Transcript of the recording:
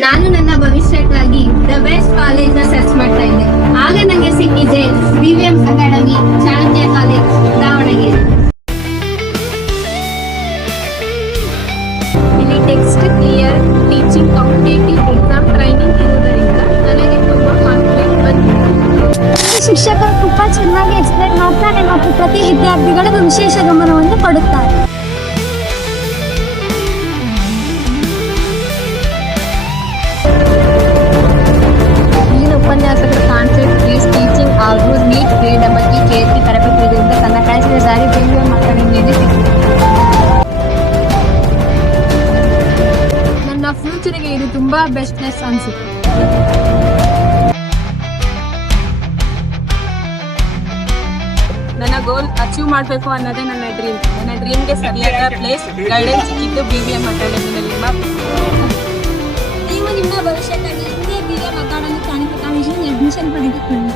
ನಾನು ನನ್ನ ಭವಿಷ್ಯಕ್ಕಾಗಿ ದ ಬೆಸ್ಟ್ ಕಾಲೇಜ್ ಸರ್ಚ್ ಮಾಡ್ತಾ ಇದ್ದೆ. ಆಗ ನನಗೆ ಸಿಕ್ಕಿದೆ BVM academy, Chanakya college, Davanagere. ಇಲ್ಲಿ text clear, teaching competitive exam training ಇರುವುದರಿಂದ ನನಗೆ ತುಂಬಾ ಕಾನ್ಫಿಡೆಂಟ್ ಬಂದಿದೆ. ಶಿಕ್ಷಕರು ತುಂಬಾ ಚೆನ್ನಾಗಿ ಎಕ್ಸ್ಪ್ಲೈನ್ ಮಾಡ್ತಾರೆ ಮತ್ತು ಪ್ರತಿ ವಿದ್ಯಾರ್ಥಿಗಳಿಗೂ ವಿಶೇಷ ಗಮನವನ್ನು ಕೊಡುತ್ತಾರೆ. ಇಲ್ಲಿನ ಉಪನ್ಯಾಸಕರ ಕಾನ್ಸೆಪ್ಟ್ ಬೇಸ್ ಟೀಚಿಂಗ್ ಹಾಗೂ ನೀಟ್ ಗ್ರೇಡ್ ಬಗ್ಗೆ ಕೇಳಿ ತರಬೇತಿ ಇರುವುದರಿಂದ ತನ್ನ ಕನಸಿನ ದಾರಿ BVM ಅಕಾಡೆಮಿಯಲ್ಲಿ ಸಿಕ್ಕಿದೆ. ನನ್ನ ಫ್ಯೂಚರ್ಗೆ ಇದು ತುಂಬಾ ಬೆಸ್ಟ್ನೆಸ್ ಅನಿಸುತ್ತೆ. ನನ್ನ ಗೋಲ್ ಅಚೀವ್ ಮಾಡಬೇಕು ಅನ್ನೋದೇ ನನ್ನ ಡ್ರೀಮ್. ನನ್ನ ಡ್ರೀಮ್ಗೆ ಸರಿಯಾದ ಪ್ಲೇಸ್ ಗೈಡೆನ್ಸ್ ಸಿಕ್ಕಿದ್ದು BVM ಅಕಾಡೆಮಿನಲ್ಲಿ. ನೀವು ನಿಮ್ಮ ಭವಿಷ್ಯಕ್ಕಾಗಿ BVM ಅಕಾಡೆಮಿ ಚಾಣಕ್ಯ ಕಾಲೇಜಿನಲ್ಲಿ ಅಡ್ಮಿಷನ್ ಪಡೆದುಕೊಳ್ಳಿ.